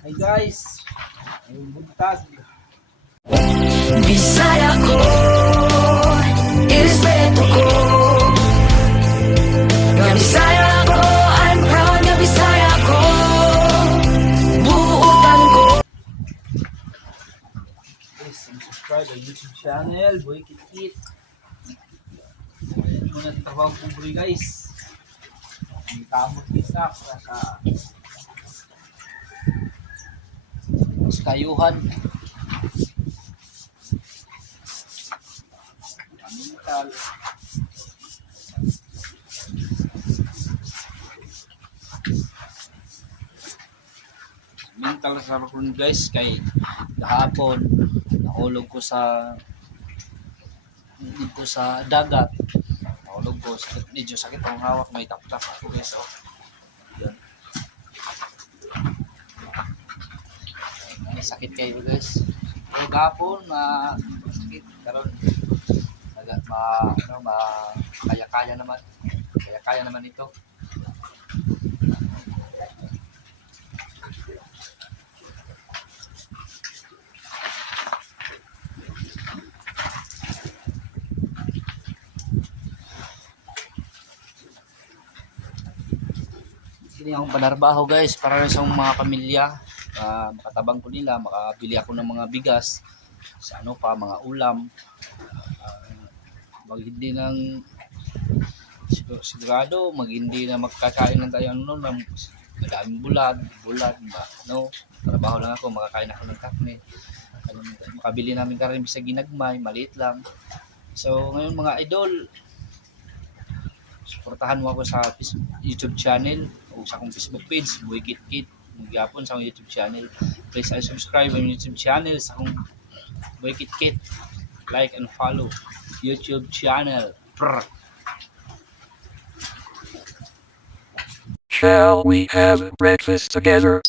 Hi guys, ayong buntag. Bisaya ko, irespeto ko. Nga Bisaya ko, I'm proud nga Bisaya ko. Buutan ko. Please subscribe ang YouTube channel, Boy Kit. Muna trabaho po bro guys. Ang kamot kita para sa kayuhan. Mental. Mental sa ron guys kay kahapon nahulog ko sa dito sa dagat. Nahulog ko medyo sakit ang hawak, may tap-tap ako guys. Oh. Yan. May sakit kayo guys. Pero kahapon sakit karon kaya-kaya naman. Kaya-kaya naman ito. Ini akong panarbaho guys para sa mga pamilya. Makatabang ko nila, makabili ako ng mga bigas sa mga ulam. Hindi ng sigurado, hindi na magkakain ng tayo madaming bulad ba, trabaho lang ako, makakain ako ng karne. Makabili namin karne sa ginagmay, maliit lang. So ngayon mga idol, suportahan mo ako sa YouTube channel o sa akong Facebook page, Boy Kit. Magyapon sa akong YouTube channel. Please subscribe ang YouTube channel sa akong Boy Kit. Like and follow YouTube channel. Prr. Shall we have breakfast together?